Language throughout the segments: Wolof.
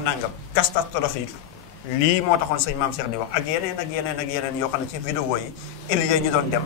nangam catastrophe lii moo taxoon sëñ maam Cheikh di wax ak yeneen ak yeneen ak yeneen yoo xam ne ci vidéo yi il ya ñu doon dem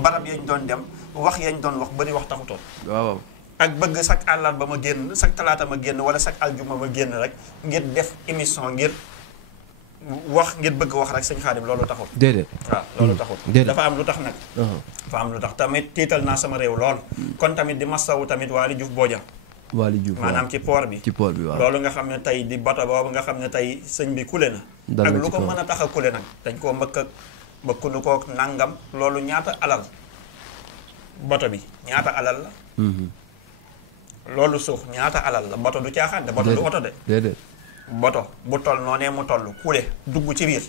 barab ya ñu doon dem wax ya ñu doon wax bari wax taxutoon. waaw ak bëgg chaque àllarba ma génn chaque talaata ma génn wala chaque aljuma ma génn rek ngir def émission ngir wax ngir bëgg wax rek sëñ Xaadim loolu taxut. déedéet waaw loolu taxut. dafa am lu tax nag. dafa am lu tax tamit tiital naa sama réew lool. kon tamit di masawu tamit Waly Diouf Bodiang. Waly Diouf maanaam ci port bi. ci port bi waaw loolu nga xam ne tey di bato boobu nga xam ne tey sëñ bi kule na. ak lu ko mën a tax a kule nag. dañ koo mbëkk ak mbëkkunu kook nangam loolu ñaata alal bato bi ñaata alal la. loolu suuf ñaata alal la bato du caaxaan de bato du oto de. déedéet bato bu toll noonee mu toll kule dugg ci biir.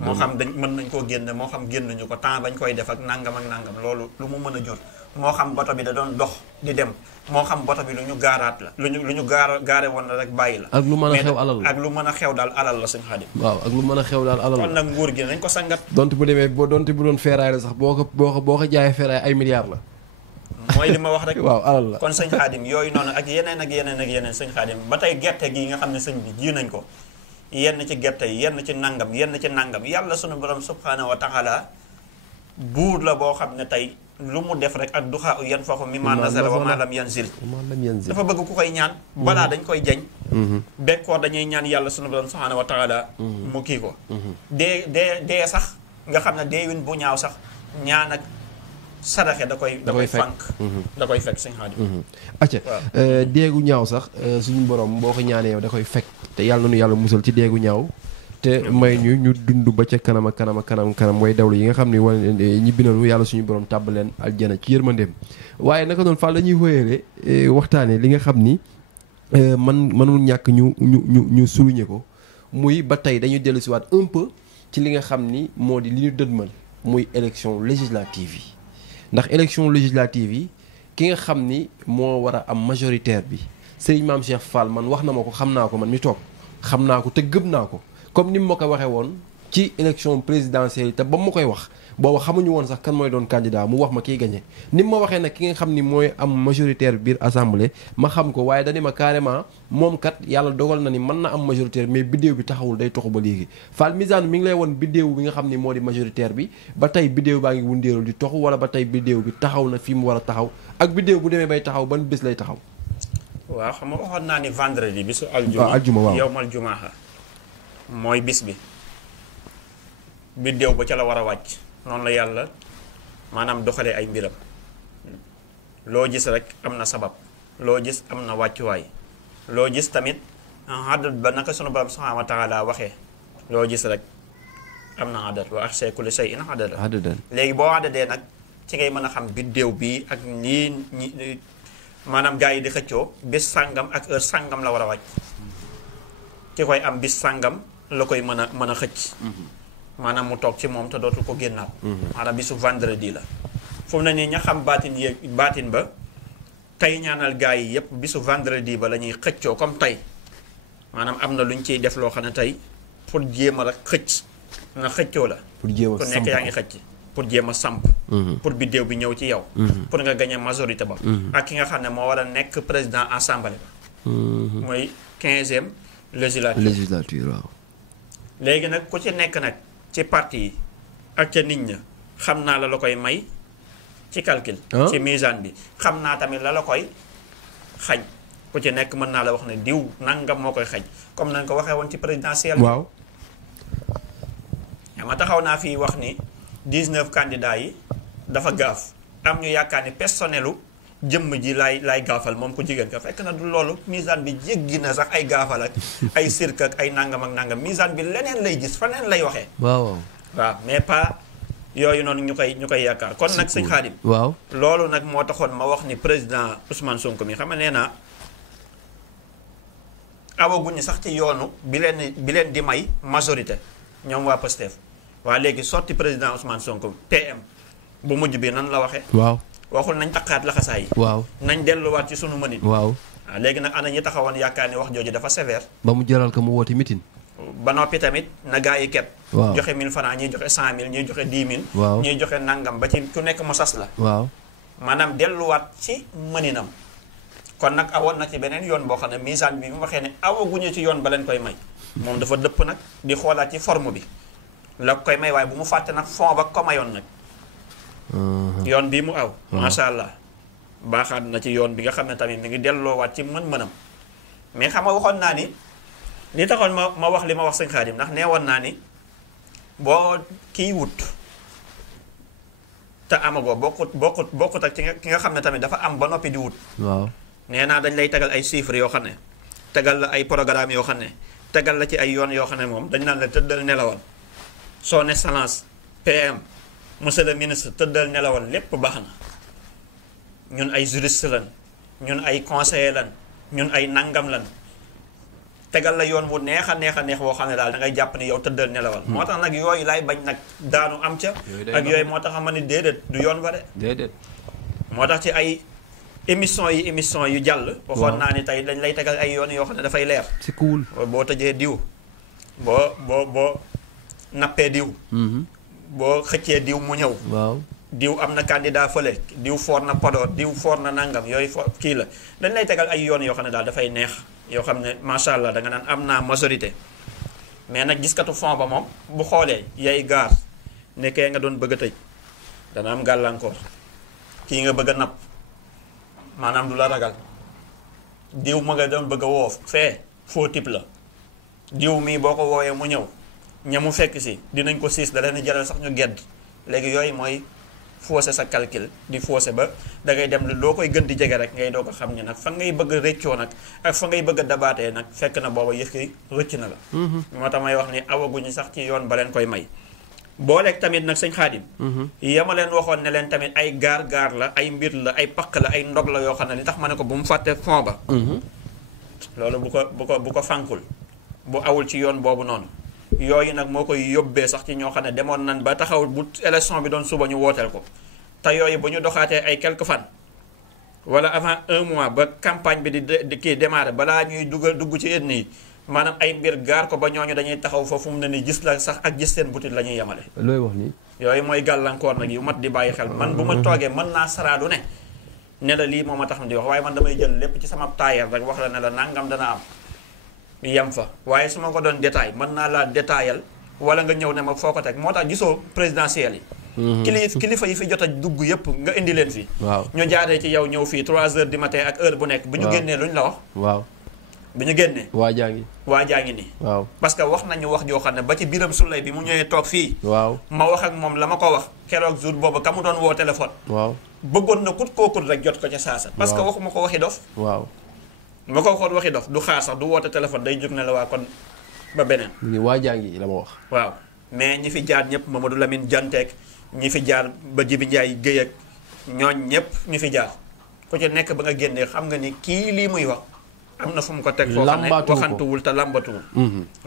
moo xam dañ mën nañ koo génne moo xam génnuñu ko temps bañ koy def ak nangam ak nangam loolu lu mu mën a jur. moo xam bato bi da doon dox di dem moo xam bato bi lu ñu gaaraat la lu ñu gaare woon la rek bàyyi la. ak lu mën a xew alal la ak lu mën a xew daal alal la sëñ Xaadim. waaw ak lu mën a xew daal alal la kon nag nguur gi nañ ko sangat. donte bu demee donte bu doon feeraay la sax boo ko jaayee feeraay ay milliards la. mooy li ma wax rek. waaw alal la kon sëñ Xaadim yooyu noonu ak yeneen ak yeneen ak yeneen sëñ Xaadim ba tey gerte gi nga xam ne sëñ bi ji nañ ko yenn ci gerte yi yenn ci nangam yenn ci nangam yàlla sunu borom subhanahu wa taala buur la boo xam ne tey lu mu def rek ak duxaa u yan faxu mi ma nazala wa ma lam yanzil dafa bëgg ku koy ñaan balaa dañ koy jañ bekkoor dañuy ñaan yàlla sunu borom subhanahu wa taala mu kii ko dee sax nga xam ne deewin bu ñaaw sax ñaan ak sadaxe da koy fànk da koy fekk sëñ Xaadim acca deegu ñaaw sax suñu borom boo ko ñaanee yow da koy fekk te yàlla nañu yàlla musal ci deegu ñaaw te may ñu dund ba ca kanam ak kanam way dawlu yi nga xam ne wala ñibbi nañu yàlla suñu borom tàbb leen aljana ci yërmandeem waaye naka noonu Fall dañuy wéyale waxtaane li nga xam ni mënul ñàkk ñu souligner ko muy ba tey dañuy dellu si waat un peu ci li nga xam ni moo di li ñu dëdmal muy élection législative yi ndax élection législative yi ki nga xam ni moo war a am majoritaire bi sëriñ Maam Cheikh Fall man wax na ma ko xam naa ko man mi toog xam naa ko te gëm naa ko comme ni mu ma ko waxee woon ci élection présidentielle yi te ba mu ma koy wax booba xamuñu woon sax kan mooy doon candidat mu wax ma kiy gagné ni mu ma waxee nag ki nga xam ni mooy am majoritaire biir assemblée ma xam ko waaye dani ma carrément moom kat yàlla dogal na ni mën na am majoritaire mais biddéew bi taxawul day toxu ba léegi Fall Misaan mi ngi lay woon biddéew bi nga xam ni moo di majoritaire bi ba tey biddéew baa ngi wundeelu di toxu wala ba tey biddéew bi taxaw na fi mu war a taxaw ak biddéew bu demee bay taxaw ban bés lay taxaw. waaw xam nga waxoon naa ni vendredi bisu aljuma waaw yawmal jumaa mooy bis bi biddéew ba ca la war a wàcc noonu la yàlla maanaam doxalee ay mbiram loo gis rek am na sabab loo gis am na wàccuwaay loo gis tamit adat ba naka sunu borom subhanahu wa taala waxee loo gis rek am na adat wa ahsa kulli shay'in adadan léegi boo adadee nag ci ngay mën a xam biddéew bi ak nii maanaam gars yi di xëccoo bis sàngam ak heure sàngam la war a wàcc ki koy am bis sàngam la koy mën a xëcc maanaam mu toog ci moom te dootul ko génnaat maanaam bisu vendredi la fu mu ne nii ña xam baatin ba tey ñaanal gars yi yépp bisu vendredi ba la ñuy xëccoo comme tey maanaam am na lu ñu ciy def loo xam ne tey pour jéem a rek xëcc na xëccoo la ku nekk yaa ngi xëcc pour jéem a samp pour biddéew bi ñëw ci yow pour nga gagné majorité ba ak ki nga xam ne moo war a nekk président assemblée ba mooy 15e législature waaw léegi nag ku ci nekk nag ci parti yi ak ca nit ña xam naa la koy may ci calcul ci misaan bi xam naa tamit la koy xañ ku ci nekk mën naa la wax ne diw nangam moo koy xañ comme nañ ko waxee woon ci présidentielle bi waaw ma taxaw naa fii wax ni 19 candidats yi dafa gaaf am ñu yaakaar ni personnelu jëmm ji laay gaafal moom ku jigéen ka fekk na du loolu misaan bi jéggi na sax ay gaafal ak ay cirque ak ay nangam ak nangam misaan bi leneen lay gis faneen lay waxee waaw mais pas yooyu noonu ñu koy yaakaar kon nag sëñ Xaadim waaw loolu nag moo taxoon ma wax ni président Ousmane Sonko mi xam nga nee naa awaguñu sax ci yoonu bi leen di may majorité ñoom waa Pastef waa léegi sorti président Ousmane Sonko PM bu mujj bi nan la waxee waaw waxul nañ taqaat laxasaay yi waaw nañ delluwaat ci sunu mënin waaw léegi nag ana ñi taxawoon yaakaar ni wax jooju dafa sévère ba mu jaral ko mu woote meeting ba noppi tamit na gaa yi ket waaw joxe 1000 francs ñiy joxe 100000 ñiy joxe 10 000 waaw ñiy joxe nangam ba ci ku nekk mu sas la waaw maanaam delluwaat ci mëninam kon nag awoon na ci beneen yoon boo xam ne misaan bi mu waxee ne awaguñu ci yoon ba leen koy may moom dafa dëpp nag di xoolaat ci forme bi la koy may waaye bu mu fàtte nag fond ba ko mayoon nag yoon bii mu aw macha allah baaxaat na ci yoon bi nga xam ne tamit mi ngi delloowaat ci mën-mënam mais xam nga waxoon naa ni li taxoon ma wax li ma wax sëñ Xaadim ndax nee woon naa ni boo kiy wut te amagoo bokkut ak ki nga xam ne tamit dafa am ba noppi di wut waaw nee naa dañ lay tegal ay chiffres yoo xam ne tegal la ay programme yoo xam ne tegal la ci ay yoon yoo xam ne moom dañ naan la tëddal nelawal son excellence PM monsieur le ministre tëddal nelawal lépp baax na ñun ay juriste lan ñun ay conseiller lan ñun ay nangam lan tegal la yoon bu neex a neex boo xam ne daal da ngay jàpp ni yow tëddal nelawal moo tax nag yooyu laay bañ nag daanu am ca ak yooyu moo tax ma ni déedéet du yoon ba de déedéet moo tax ci ay émission yu jàll waxoon naa ni tey dañ lay tegal ay yoon yoo xam ne dafay leer c'est cool boo tëjee diw boo nappee diw boo xëccee diw mu ñëw waaw diw am na candidat fële diw foor na Podor diw foor na nangam yooyu kii la dañ lay tegal ay yoon yoo xam ne daal dafay neex yoo xam ne macha allah da nga naan am naa majorité mais nag giskatu fond ba moom bu xoolee yay gaar nekkee nga doon bëgg a tëj dana am gàllankoor kii nga bëgg a napp maanaam du la ragal diw ma nga doon bëgg a woof fee faux type la diw mii boo ko woowee mu ñëw ñamu fekk si dinañ ko siis da leen jaral sax ñu gedd léegi yooyu mooy faussé sa calcul di faussé ba da ngay dem loo koy gën di jege rek ngay doo ko xam ni nag fa ngay bëgg a rëccoo nag ak fa ngay bëgg a dabaatee nag fekk na booba yëf ki rëcc na la moo tax may wax ni awaguñu sax ci yoon ba leen koy may booleeg tamit nag sëñ Xaadim yama leen waxoon ne leen tamit ay gaar la ay mbir la ay pakk la ay ndog la yoo xam ne li tax ma ne ko bu mu fàtte fond ba loolu bu ko fànkul bu awul ci yoon boobu noonu yooyu nag moo koy yóbbee sax ci ñoo xam ne demoon nan ba taxaw bu élection bi doon suba ñu wooteel ko te yooyu bu ñu doxaatee ay quelques fan wala avant un mois ba campagne bi di kii démarrer balaa ñuy dugg ci yenn yi maanaam ay mbir gaar ko ba ñooñu dañuy taxaw foofu mu ne ni gis la sax ak gis seen butit la ñuy yemale looy wax nii yooyu mooy gàllankoor nag yu mat di bàyyi xel man bu ma toogee mën naa saraadu ne la lii moo ma tax di wax waaye man damay jël lépp ci sama taayal rek wax la ne la nangam dana am yem fa waaye su ma ko doon détail mën naa laa détaayal wala nga ñëw ne ma foo ko teg moo tax gisoo présidentielle yi kilifa yi fi jot a dugg yëpp nga indi leen fii waaw ñu jaaree ci yow ñëw fii 3 heures du matin ak heure bu nekk bu ñu génnee lu ñu la wax waaw bu ñu génnee waa jaa ngi nii waaw parce que wax nañu wax joo xam ne ba ci biram sulay bi mu ñëwee toog fii waaw ma wax ak moom la ma ko wax keroog jour boobu ka mu doon woo téléphone waaw bëggoon na kut kookut rek jot ko ca saasa parce que waxuma ko waxi dof waaw ma ko waxoon waxi dof du xaar sax du woote téléphone day jóg ne la waa kon ba beneen ni waa jaa ngi la ma wax waaw mais ñi fi jaar ñëpp Mamadou Lamine Janteek ñi fi jaar ba Jibi Njaay Géy ak ñooñ ñëpp ñu fi jaar ku ci nekk ba nga génnee xam nga ni kii lii muy wax am na fu mu ko teg foo xam ne waxantuwul te lambatuwul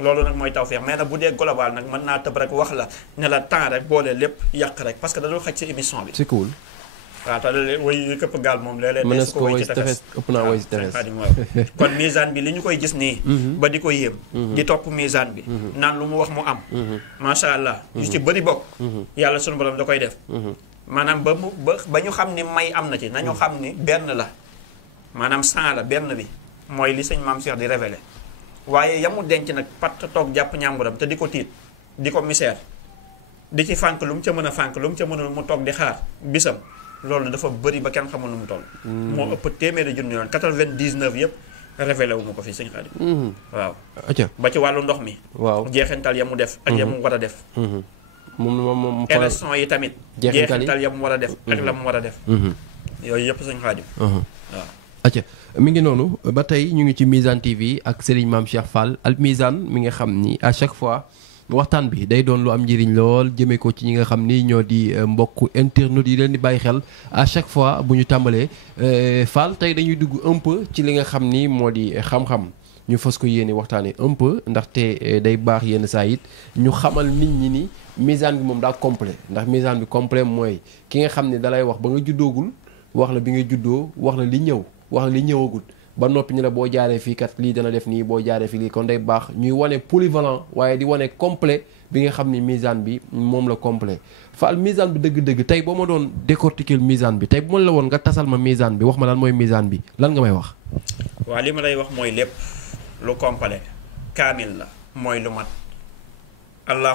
loolu nag mooy tawfeex mais nag bu dee global nag mën naa tëb rek wax la ne la temps rek boole lépp yàq rek parce que da dul xaj ci émission bi c'est cool waaw te léeg-léeg way këpp gaal moom léeg-léeg mënees ko way si tefes ëpp naa way si tefes kon misaan bi li ñu koy gis nii ba di ko yéem di topp misaan bi naan lu mu wax mu am macha allah yu ci bëri bokk yàlla sunu borom da koy def maanaam ba ñu xam ni may am na ci nañu xam ni benn la maanaam 100 la benn bi mooy li sëñ Maam Cheikh di révélé waaye yamu denc nag pat toog jàpp ñàmburam te di ko tiit di ko misère di ci fànk lu mu ca mën a fànk lu mu ca mënul mu toog di xaar bisam loolu dafa bëri ba kenn xamul nu mu toll moo ëpp téeméeri junni yoon 99 yëpp révélé wu ma ko fi sëñ Xaadim waaw ba ci wàllu ndox mi waaw jeexintal ya mu def ak ya mu war a def moom élection yi tamit jeexintal ya mu war a def ak la mu war a def yooyu yëpp sëñ Xaadim waaw acca mi ngi noonu ba tey ñu ngi ci Mizane TV ak Serigne Mame Cheikh Fall Al Mizane mi nga xam ni à chaque fois waxtaan bi day doon lu am njëriñ lool jëmee ko ci ñi nga xam ni ñoo di mbokk internautes yi leen di bàyyi xel à chaque fois bu ñu tàmbalee Fall tey dañuy dugg un peu ci li nga xam ni moo di xam-xam ñu fas ko yéene waxtaanee un peu ndaxte day baax yenn saa it ñu xamal nit ñi ni Mizane bi moom daa complet ndax Mizane bi complet mooy ki nga xam ne dalay wax ba nga juddoogul wax la bi nga juddoo wax la li ñëw wax la li ñëwagul ba noppi ñu la boo jaaree fii kat lii dana def nii boo jaaree fii lii kon day baax ñuy wane polyvalent waaye di wane complet bi nga xam ni misaan bi moom la complet Fall misaan bi dëgg-dëgg tey boo ma doon décortiquer misaan bi tey bu ma la woon nga tasal ma misaan bi wax ma lan mooy misaan bi lan nga may wax. waa li ma lay wax mooy lépp lu complet kaamil la mooy lu mat Allah